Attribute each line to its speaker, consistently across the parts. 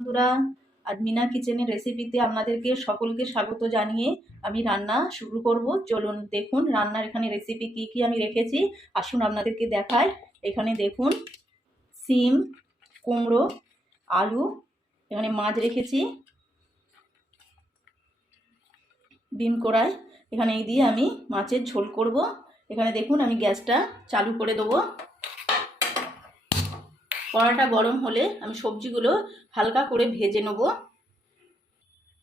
Speaker 1: বন্ধুরা আজ মিনা কিচেনের রেসিপিতে আপনাদেরকে সকলকে স্বাগত জানিয়ে আমি রান্না শুরু করব। চলুন দেখুন রান্নার এখানে রেসিপি কি কি আমি রেখেছি। আসুন আপনাদেরকে দেখাই। এখানে দেখুন সিম, কুমড়ো, আলু, এখানে মাছ রেখেছি ডিম কড়াই। এখানে এই দিয়ে আমি মাছের ঝোল করব। এখানে দেখুন আমি গ্যাসটা চালু করে দেবো। কড়াটা গরম হলে আমি সবজিগুলো হালকা করে ভেজে নেব।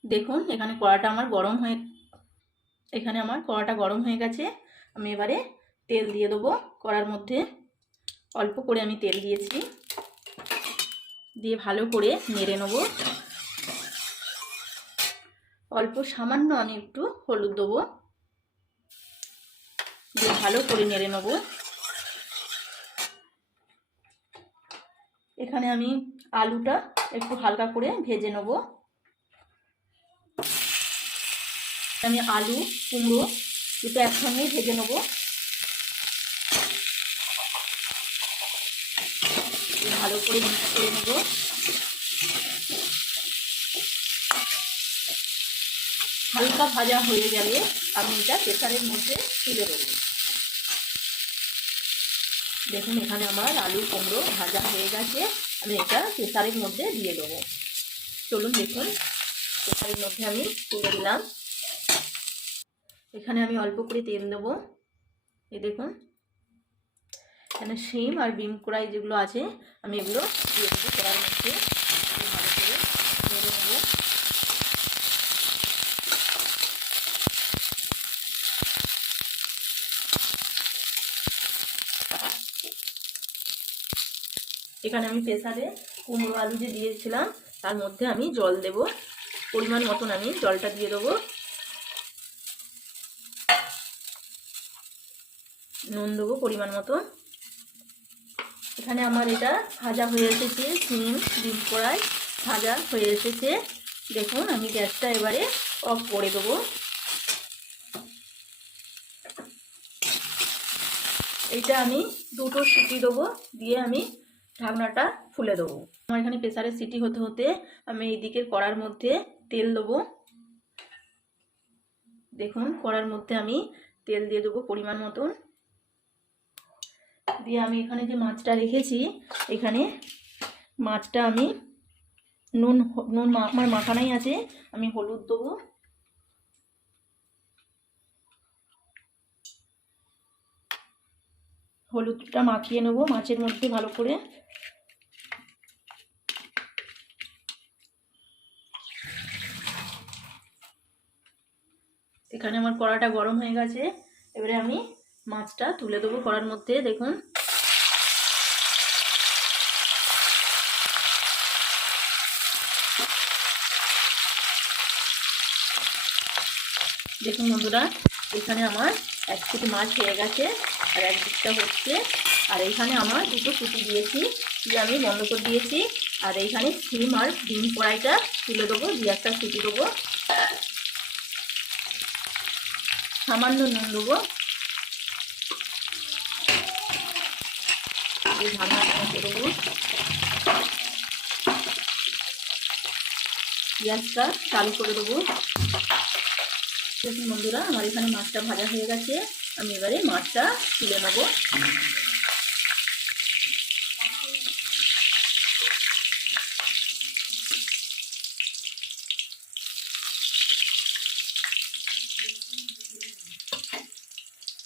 Speaker 1: দেখুন, এখানে কড়াটা আমার গরম হয়ে, এখানে আমার কড়াটা গরম হয়ে গেছে। আমি এবারে তেল দিয়ে দেবো কড়ার মধ্যে। অল্প করে আমি তেল দিয়েছি। দিয়ে ভালো করে নেড়ে নেব। অল্প সামান্য আমি একটু হলুদ দেবো। দিয়ে ভালো করে নেড়ে নেব। এখানে আমি আলুটা একটু হালকা করে ভেজে নেব। আমি আলু, কুমড়ো দুটো একসঙ্গেই ভেজে নেব। ভালো করে মিক্স করে নেব। হালকা ভাজা হয়ে গেলে আমি এটা প্রেসারের মধ্যে তুলে দেবো। দেখুন, এখানে আমার আলু কুমড়ো ভাজা হয়ে গেছে। আমি এটা প্রেসারের মধ্যে দিয়ে দেবো। চলুন দেখুন, প্রেসারের মধ্যে আমি তুলে দিলাম। এখানে আমি অল্প করে তেল দেবো। এই দেখুন, এখানে শিম আর বিম কড়াই যেগুলো আছে, আমি এগুলো দিয়ে দেবো। কড়ার মধ্যে ভালো করে নেব এখানে আমি প্রেসারে কুমড়ো আলু যে দিয়েছিলাম, তার মধ্যে আমি জল দেব। পরিমাণ মতন আমি জলটা দিয়ে দেবো। নুন দেবো পরিমাণ মতন। এখানে আমার এটা ভাজা হয়ে এসেছে, সিম, ডিম কড়াই ভাজা হয়ে এসেছে। দেখুন, আমি গ্যাসটা এবারে অফ করে দেবো। এইটা আমি দুটো সিটি দেবো, দিয়ে আমি ঢাকনাটা ফুলে দেবো। আমার এখানে প্রেসারের সিটি হতে হতে আমি এই দিকের কড়ার মধ্যে তেল দেবো। দেখুন, কড়ার মধ্যে আমি তেল দিয়ে দেবো পরিমাণ মতন। দিয়ে আমি এখানে যে মাছটা রেখেছি, এখানে মাছটা আমি নুন নুন আমার মাখানাই আছে, আমি হলুদ দেবো। হলুদটা মাখিয়ে নেব মাছের মধ্যে ভালো করে। এখানে আমার কড়াটা গরম হয়ে গেছে। এবারে আমি মাছটা তুলে দেবো কড়ার মধ্যে, দেখুন। দেখুন বন্ধুরা, এখানে আমার এক ফুটি মাছ হয়ে গেছে। আর এক দিকটা হচ্ছে, আর এইখানে আমার দুটো সুটি দিয়েছি, দিয়ে আমি বন্ধ করে দিয়েছি, আর এইখানে সিম আর ডিম কড়াইটা তুলে দেবো, দিয়ে একটা সুটি দেবো। সামান্য নুন দেবো। গ্যাসটা চালু করে দেবো। বন্ধুরা, আমার এখানে মাছটা ভাজা হয়ে গেছে। আমি এবারে মাছটা তুলে নেব।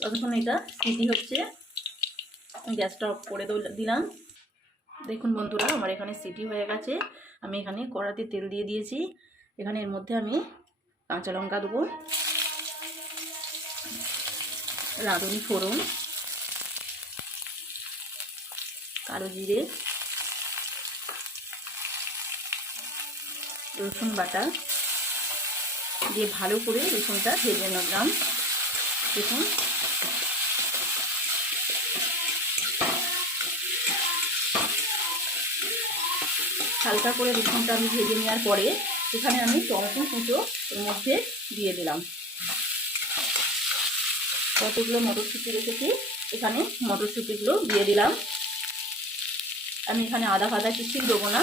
Speaker 1: ততক্ষণ এটা সিটি হচ্ছে গ্যাসটা অফ করে দিলাম। দেখুন বন্ধুরা, আমার এখানে সিটি হয়ে গেছে। আমি এখানে কড়াতে তেল দিয়ে দিয়েছি। এখানে এর মধ্যে আমি কাঁচা লঙ্কা দেবো। রাঁধুনি ফোড়ন, কালো জিরে, রসুন বাটা দিয়ে ভালো করে রসুনটা ভেজে নিলাম। দেখুন। হালকা করে রসুনটা আমি ভেজে নেওয়ার পরে এখানে আমি টমেটো কুচো এর মধ্যে দিয়ে দিলাম। কতগুলো মটরশুঁটি রেখেছি? এখানে মটরশুঁটিগুলো দিয়ে দিলাম। আমি এখানে আদা ফাদা কিছুই দেবো না।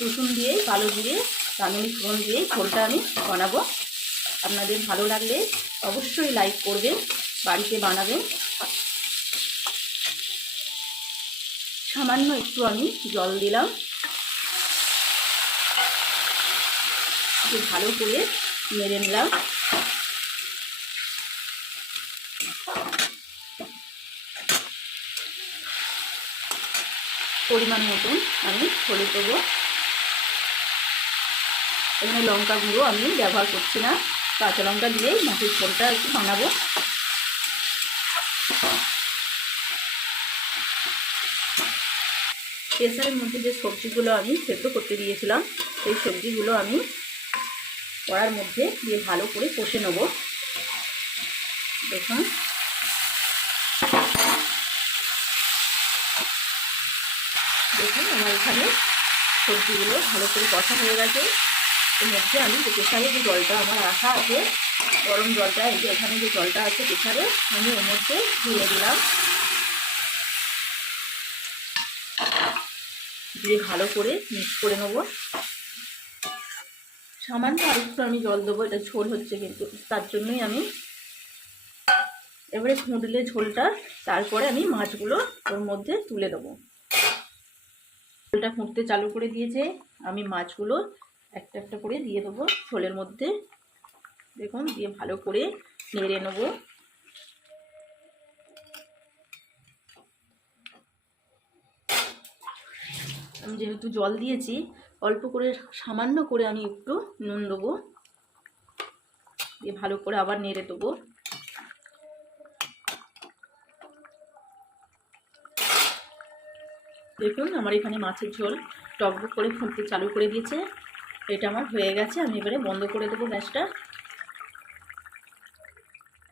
Speaker 1: রসুন দিয়ে কালো দিয়ে রাঁধুনি ফোড়ন দিয়ে ঝোলটা আমি বানাবো। আপনাদের ভালো লাগলে অবশ্যই লাইক করবেন, বাড়িতে বানাবেন। সামান্য একটু আমি জল দিলাম। ভালো করে মেরে নিলাম। পরিমাণ মতন আমি হলুদ দেবো। এখানে লঙ্কা গুঁড়ো আমি ব্যবহার করছি না। কাঁচা লঙ্কা দিয়েই মাছের ঝোলটা একটু বানাবো। প্রেসারের মধ্যে যে সবজিগুলো আমি সেদ্ধ করতে দিয়েছিলাম, সেই সবজিগুলো আমি কড়ার মধ্যে দিয়ে ভালো করে কষে নেব। দেখুন দেখুন আমার এখানে সবজিগুলো ভালো করে কষা হয়ে গেছে। এর মধ্যে আমি যে প্রেসারে যে জলটা আমার রাখা আছে গরম জলটা, এই যে এখানে যে জলটা আছে প্রেসারে, আমি ওর মধ্যে ঢেলে দিলাম। দিয়ে ভালো করে মিক্স করে নেব। সামান্য আর একটু আমি জল দেবো, এটা ঝোল হচ্ছে কিন্তু, তার জন্যই আমি এবারে ফুটলে ঝোলটা, তারপরে আমি মাছগুলো ওর মধ্যে তুলে দেবো। ঝোলটা ফুটতে চালু করে দিয়েছে। আমি মাছগুলো একটা একটা করে দিয়ে দেবো ঝোলের মধ্যে। দেখুন, দিয়ে ভালো করে নেড়ে নেব। আমি যেহেতু জল দিয়েছি, অল্প করে, সামান্য করে আমি একটু নুন দেবো। দিয়ে ভালো করে আবার নেড়ে দেবো। দেখুন, আমার এখানে মাছের ঝোল টকবক করে ফুটতে চালু করে দিয়েছে। এটা আমার হয়ে গেছে, আমি এবারে বন্ধ করে দেবো গ্যাসটা।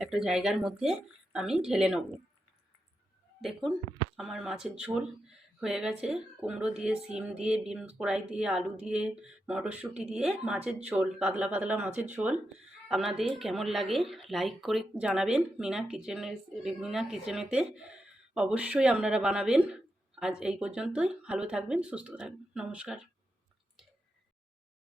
Speaker 1: একটা জায়গার মধ্যে আমি ঢেলে নেব। দেখুন, আমার মাছের ঝোল হয়ে গেছে। কুমড়ো দিয়ে সিম দিয়ে, বিম কড়াই দিয়ে, আলু দিয়ে, মটরশুঁটি দিয়ে মাছের ঝোল, পাতলা পাতলা মাছের ঝোল। আপনাদের কেমন লাগে লাইক করে জানাবেন। মিনা কিচেনে মিনা কিচেনেতে অবশ্যই আপনারা বানাবেন। আজ এই পর্যন্তই। ভালো থাকবেন সুস্থ থাকবেন। নমস্কার।